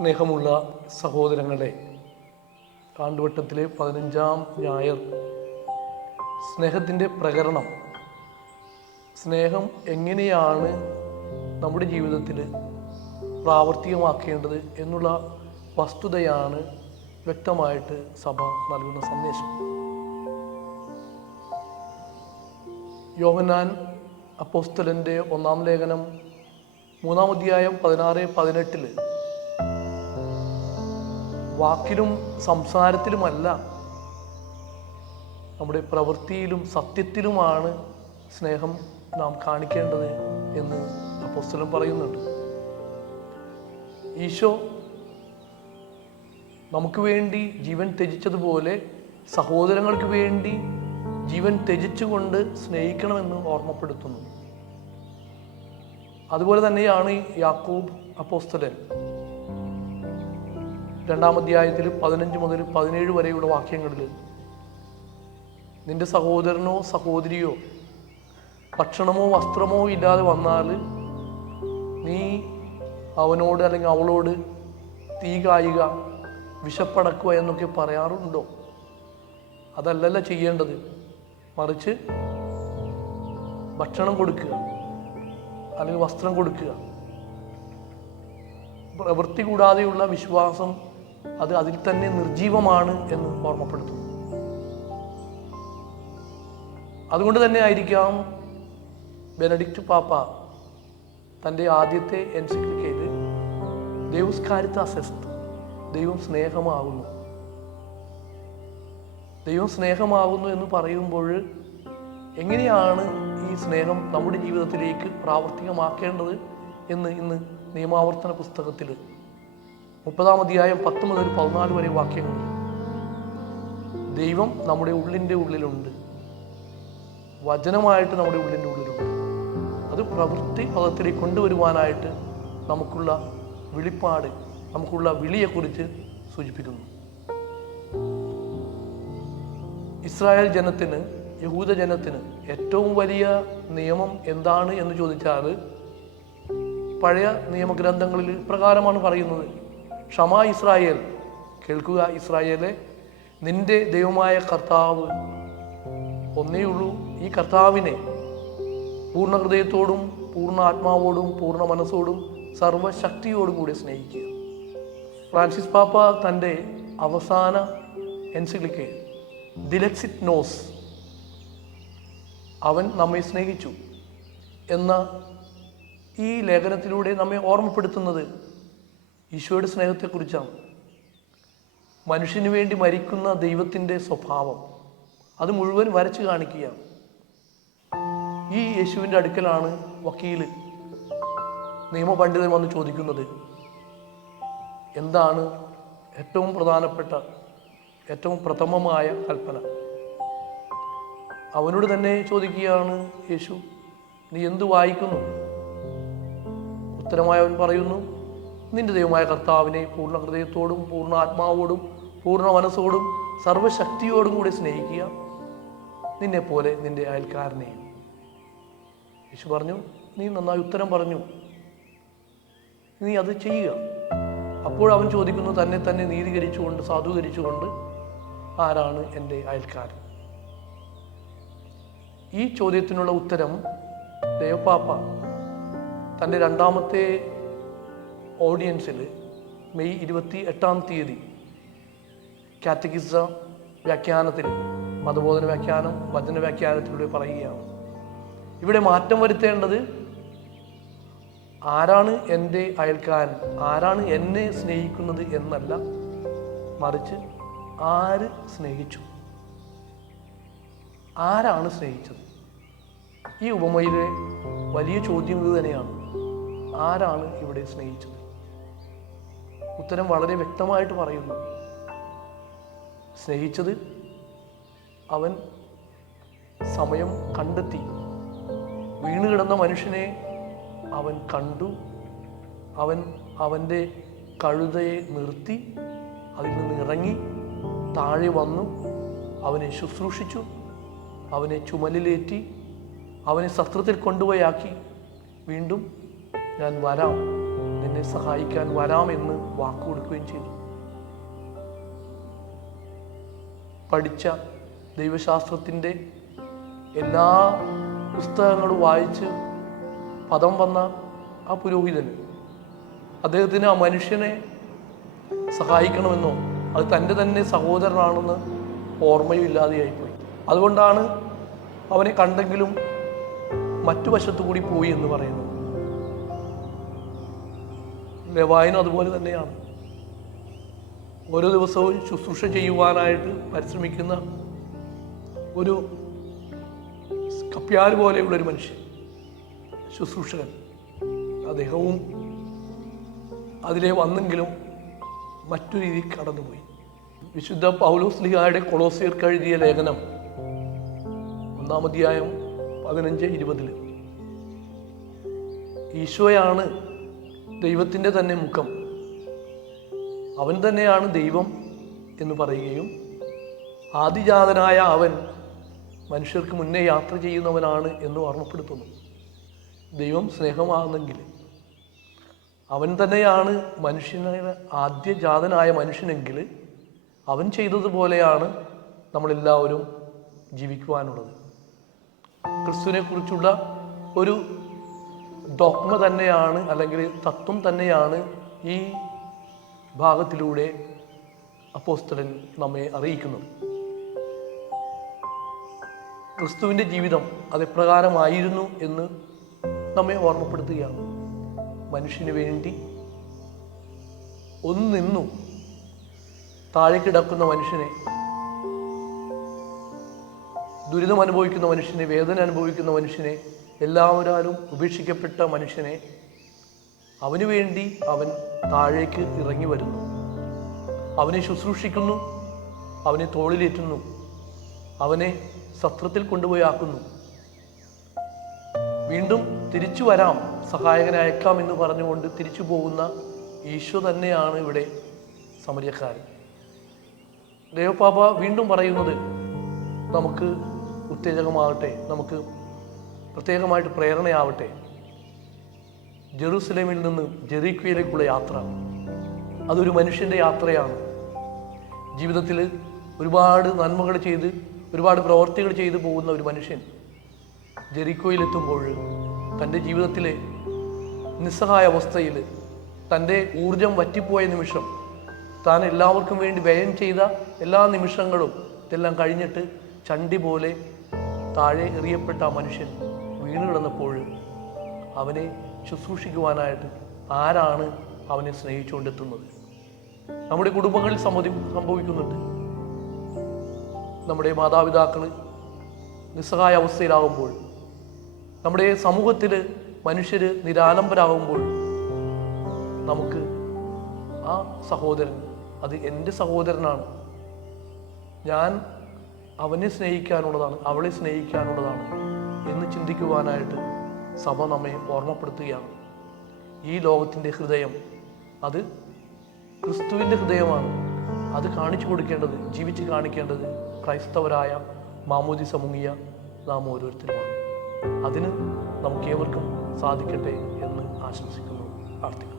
സ്നേഹമുള്ള സഹോദരങ്ങളെ, ആണ്ടുവട്ടത്തിലെ 15-ാം ഞായർ സ്നേഹത്തിൻ്റെ പ്രകരണം. സ്നേഹം എങ്ങനെയാണ് നമ്മുടെ ജീവിതത്തിൽ പ്രാവർത്തികമാക്കേണ്ടത് എന്നുള്ള വസ്തുതയാണ് വ്യക്തമായിട്ട് സഭ നൽകുന്ന സന്ദേശം. യോഹന്നാൻ അപ്പോസ്തലൻ്റെ 1-ാം ലേഖനം 3-ാം അധ്യായം 16-18 വാക്കിലും സംസാരത്തിലുമല്ല, നമ്മുടെ പ്രവൃത്തിയിലും സത്യത്തിലുമാണ് സ്നേഹം നാം കാണിക്കേണ്ടത് എന്ന് അപ്പോസ്തലൻ പറയുന്നുണ്ട്. ഈശോ നമുക്ക് വേണ്ടി ജീവൻ ത്യജിച്ചതുപോലെ സഹോദരങ്ങൾക്ക് വേണ്ടി ജീവൻ ത്യജിച്ചുകൊണ്ട് സ്നേഹിക്കണമെന്ന് ഓർമ്മപ്പെടുത്തുന്നു. അതുപോലെ തന്നെയാണ് യാക്കോബ് അപ്പോസ്തലൻ 2-ാം അധ്യായത്തിൽ 15 മുതൽ 17 വരെയുള്ള വാക്യങ്ങളിൽ, നിന്റെ സഹോദരനോ സഹോദരിയോ ഭക്ഷണമോ വസ്ത്രമോ ഇല്ലാതെ വന്നാൽ നീ അവനോട് അല്ലെങ്കിൽ അവളോട് തീ കായുക, വിശപ്പടക്കുക എന്നൊക്കെ പറയാറുണ്ടോ? അതല്ലല്ലോ ചെയ്യേണ്ടത്. മറിച്ച് ഭക്ഷണം കൊടുക്കുക അല്ലെങ്കിൽ വസ്ത്രം കൊടുക്കുക. പ്രവൃത്തി കൂടാതെയുള്ള വിശ്വാസം അത് അതിൽ തന്നെ നിർജീവമാണ് എന്ന് ഓർമ്മപ്പെടുത്തുന്നു. അതുകൊണ്ട് തന്നെ ആയിരിക്കാം ബെനഡിക്റ്റ് പാപ്പ തൻ്റെ ആദ്യത്തെ എൻസിക്ലിക്കയിൽ ദേവസ് കാരിത്താസ് എസ്റ്റ്, ദൈവം സ്നേഹമാകുന്നു, ദൈവം സ്നേഹമാകുന്നു എന്ന് പറയുമ്പോൾ എങ്ങനെയാണ് ഈ സ്നേഹം നമ്മുടെ ജീവിതത്തിലേക്ക് പ്രാവർത്തികമാക്കേണ്ടത് എന്ന് ഇന്ന് നിയമാവർത്തന പുസ്തകത്തിൽ 30-ാം അധ്യായം 10 മുതൽ 14 വരെ വാക്യങ്ങൾ, ദൈവം നമ്മുടെ ഉള്ളിൻ്റെ ഉള്ളിലുണ്ട്, വചനമായിട്ട് നമ്മുടെ ഉള്ളിൻ്റെ ഉള്ളിലുണ്ട്. അത് പ്രവൃത്തി പദത്തിലേക്ക് കൊണ്ടുവരുവാനായിട്ട് നമുക്കുള്ള വെളിപ്പാട്, നമുക്കുള്ള വിളിയെക്കുറിച്ച് സൂചിപ്പിക്കുന്നു. ഇസ്രായേൽ ജനത്തിന്, യഹൂദ ജനത്തിന് ഏറ്റവും വലിയ നിയമം എന്താണ് എന്ന് ചോദിച്ചാൽ പഴയ നിയമഗ്രന്ഥങ്ങളിൽ പ്രകാരമാണ് പറയുന്നത്. ക്ഷമ ഇസ്രായേൽ, കേൾക്കുക ഇസ്രായേലെ, നിന്റെ ദൈവമായ കർത്താവ് ഒന്നേയുള്ളൂ. ഈ കർത്താവിനെ പൂർണ്ണ ഹൃദയത്തോടും പൂർണ്ണ ആത്മാവോടും പൂർണ്ണ മനസ്സോടും സർവശക്തിയോടും കൂടി സ്നേഹിക്കുക. ഫ്രാൻസിസ് പാപ്പ തൻ്റെ അവസാന എൻസിക്ലിക്കയിൽ ദിലെക്സിറ്റ് നോസ്, അവൻ നമ്മെ സ്നേഹിച്ചു എന്ന ഈ ലേഖനത്തിലൂടെ നമ്മെ ഓർമ്മപ്പെടുത്തുന്നത് ഈശോയുടെ സ്നേഹത്തെക്കുറിച്ചാണ്. മനുഷ്യന് വേണ്ടി മരിക്കുന്ന ദൈവത്തിൻ്റെ സ്വഭാവം അത് മുഴുവൻ വരച്ചു കാണിക്കുകയാണ്. ഈ യേശുവിൻ്റെ അടുക്കലാണ് വക്കീൽ, നിയമപണ്ഡിതൻ വന്ന് ചോദിക്കുന്നത്, എന്താണ് ഏറ്റവും പ്രധാനപ്പെട്ട, ഏറ്റവും പ്രഥമമായ കൽപ്പന? അവനോട് തന്നെ ചോദിക്കുകയാണ് യേശു, നീ എന്ത് വായിക്കുന്നു? ഉത്തരമായി അവൻ പറയുന്നു, നിന്റെ ദൈവമായ കർത്താവിനെ പൂർണ്ണ ഹൃദയത്തോടും പൂർണ്ണ ആത്മാവോടും പൂർണ്ണ മനസ്സോടും സർവശക്തിയോടും കൂടി സ്നേഹിക്കുക, നിന്നെ പോലെ നിന്റെ അയൽക്കാരനെയും. യേശു പറഞ്ഞു, നീ നന്നായി ഉത്തരം പറഞ്ഞു, നീ അത് ചെയ്യുക. അപ്പോൾ അവൻ ചോദിക്കുന്നു, തന്നെ തന്നെ നീതീകരിച്ചുകൊണ്ട്, സാധൂകരിച്ചുകൊണ്ട്, ആരാണ് എൻ്റെ അയൽക്കാരൻ? ഈ ചോദ്യത്തിനുള്ള ഉത്തരം ദേവപാപ്പ തൻ്റെ 2ാമത്തെ ഓഡിയൻസിൽ മെയ് 28-ാം തീയതി കാറ്റഗിസ വ്യാഖ്യാനത്തിൽ, മതബോധന വ്യാഖ്യാനം, വചന വ്യാഖ്യാനത്തിലൂടെ പറയുകയാണ്. ഇവിടെ മാറ്റം വരുത്തേണ്ടത് ആരാണ് എൻ്റെ അയൽക്കാരൻ, ആരാണ് എന്നെ സ്നേഹിക്കുന്നത് എന്നല്ല, മറിച്ച് ആര് സ്നേഹിച്ചു, ആരാണ് സ്നേഹിച്ചത്. ഈ ഉപമയിലെ വലിയ ചോദ്യം ഇത് തന്നെയാണ്, ആരാണ് ഇവിടെ സ്നേഹിച്ചത്? ഉത്തരം വളരെ വ്യക്തമായിട്ട് പറയുന്നു, സ്നേഹിച്ചത് അവൻ സമയം കണ്ടെത്തി, വീണുകിടന്ന മനുഷ്യനെ അവൻ കണ്ടു, അവൻ അവൻ്റെ കഴുതയെ നിർത്തി, അതിൽ നിന്ന് ഇറങ്ങി താഴെ വന്നു, അവനെ ശുശ്രൂഷിച്ചു, അവനെ ചുമലിലേറ്റി, അവനെ സത്രത്തിൽ കൊണ്ടുപോയി ആക്കി, വീണ്ടും ഞാൻ വരാം, നിന്നെ അവനെ സഹായിക്കാൻ വരാമെന്ന് വാക്ക് കൊടുക്കുകയും ചെയ്തു. പഠിച്ച ദൈവശാസ്ത്രത്തിൻ്റെ എല്ലാ പുസ്തകങ്ങളും വായിച്ച് പദം വന്ന ആ പുരോഹിതന് അദ്ദേഹത്തിന് ആ മനുഷ്യനെ സഹായിക്കണമെന്നോ അത് തൻ്റെ തന്നെ സഹോദരനാണെന്ന് ഓർമ്മയും ഇല്ലാതെയായിപ്പോയി. അതുകൊണ്ടാണ് അവനെ കണ്ടെങ്കിലും മറ്റു വശത്തു കൂടി പോയി എന്ന് പറയുന്നത്. ലേവായനും അതുപോലെ തന്നെയാണ്. ഓരോ ദിവസവും ശുശ്രൂഷ ചെയ്യുവാനായിട്ട് പരിശ്രമിക്കുന്ന ഒരു കപ്യാർ പോലെയുള്ളൊരു മനുഷ്യൻ, ശുശ്രൂഷകൻ. അദ്ദേഹവും അതിലെ വന്നെങ്കിലും മറ്റു രീതിയിൽ കടന്നുപോയി. വിശുദ്ധ പൗലോസ്ലീഹായുടെ കൊളോസ്യർക്ക് എഴുതിയ ലേഖനം 1-ാം അധ്യായം 15-20 ഈശോയാണ് ദൈവത്തിൻ്റെ തന്നെ മുഖം, അവൻ തന്നെയാണ് ദൈവം എന്ന് പറയുകയും ആദിജാതനായ അവൻ മനുഷ്യർക്ക് മുന്നേ യാത്ര ചെയ്യുന്നവനാണ് എന്ന് ഓർമ്മപ്പെടുത്തുന്നു. ദൈവം സ്നേഹമാകുന്നെങ്കിൽ അവൻ തന്നെയാണ് മനുഷ്യനെ ആദ്യജാതനായ മനുഷ്യനെങ്കിൽ അവൻ ചെയ്തതുപോലെയാണ് നമ്മളെല്ലാവരും ജീവിക്കുവാനുള്ളത്. ക്രിസ്തുവിനെ കുറിച്ചുള്ള ഒരു ഡോക്മ തന്നെയാണ്, അല്ലെങ്കിൽ തത്വം തന്നെയാണ് ഈ ഭാഗത്തിലൂടെ അപ്പോസ്തലൻ നമ്മെ അറിയിക്കുന്നത്. ക്രിസ്തുവിൻ്റെ ജീവിതം അതെപ്രകാരമായിരുന്നു എന്ന് നമ്മെ ഓർമ്മപ്പെടുത്തുകയാണ്. മനുഷ്യന് വേണ്ടി ഒന്ന് നിന്നു. താഴെ കിടക്കുന്ന മനുഷ്യനെ, ദുരിതം അനുഭവിക്കുന്ന മനുഷ്യനെ, വേദന അനുഭവിക്കുന്ന മനുഷ്യനെ, എല്ലാവരും ഉപേക്ഷിക്കപ്പെട്ട മനുഷ്യനെ അവന് വേണ്ടി അവൻ താഴേക്ക് ഇറങ്ങി വരുന്നു. അവനെ ശുശ്രൂഷിക്കുന്നു, അവനെ തോളിലേറ്റുന്നു, അവനെ സത്രത്തിൽ കൊണ്ടുപോയി ആക്കുന്നു. വീണ്ടും തിരിച്ചു വരാം, സഹായകനെ അയക്കാം എന്ന് പറഞ്ഞുകൊണ്ട് തിരിച്ചു പോകുന്ന ഈശോ തന്നെയാണ് ഇവിടെ സമരിയക്കാരൻ. ദേവപാപ വീണ്ടും പറയുന്നത് നമുക്ക് ഉത്തേജകമാകട്ടെ, നമുക്ക് പ്രത്യേകമായിട്ട് പ്രേരണയാവട്ടെ. ജെറൂസലേമിൽ നിന്ന് ജെറീക്കോയിലേക്കുള്ള യാത്ര അതൊരു മനുഷ്യൻ്റെ യാത്രയാണ്. ജീവിതത്തിൽ ഒരുപാട് നന്മകൾ ചെയ്ത് ഒരുപാട് പ്രവർത്തികൾ ചെയ്തു പോകുന്ന ഒരു മനുഷ്യൻ ജെറീക്കോയിലെത്തുമ്പോൾ തൻ്റെ ജീവിതത്തിലെ നിസ്സഹായ അവസ്ഥയിൽ തൻ്റെ ഊർജം വറ്റിപ്പോയ നിമിഷം, താൻ എല്ലാവർക്കും വേണ്ടി വ്യയം ചെയ്ത എല്ലാ നിമിഷങ്ങളും ഇതെല്ലാം കഴിഞ്ഞിട്ട് ചണ്ടി പോലെ താഴെ എറിയപ്പെട്ട ആ മനുഷ്യൻ വീണ് കിടന്നപ്പോൾ അവനെ ശുശ്രൂഷിക്കുവാനായിട്ട് ആരാണ് അവനെ സ്നേഹിച്ചുകൊണ്ടെത്തുന്നത്? നമ്മുടെ കുടുംബങ്ങളിൽ സംഭവിക്കുന്നുണ്ട്. നമ്മുടെ മാതാപിതാക്കൾ നിസ്സഹായ അവസ്ഥയിലാകുമ്പോൾ, നമ്മുടെ സമൂഹത്തിൽ മനുഷ്യർ നിരാലംബരാകുമ്പോൾ നമുക്ക് ആ സഹോദരൻ അത് എൻ്റെ സഹോദരനാണ്, ഞാൻ അവനെ സ്നേഹിക്കാനുള്ളതാണ്, അവളെ സ്നേഹിക്കാനുള്ളതാണ് എന്ന് ചിന്തിക്കുവാനായിട്ട് സഭ നമ്മെ ഓർമ്മപ്പെടുത്തുകയാണ്. ഈ ലോകത്തിൻ്റെ ഹൃദയം അത് ക്രിസ്തുവിൻ്റെ ഹൃദയമാണ്. അത് കാണിച്ചു കൊടുക്കേണ്ടത്, ജീവിച്ച് കാണിക്കേണ്ടത് ക്രൈസ്തവരായ മാമോദിസ മുങ്ങിയ നാം ഓരോരുത്തരുമാണ്. അതിന് നമുക്കേവർക്കും സാധിക്കട്ടെ എന്ന് ആശംസിക്കുന്നു, പ്രാർത്ഥിക്കുന്നു.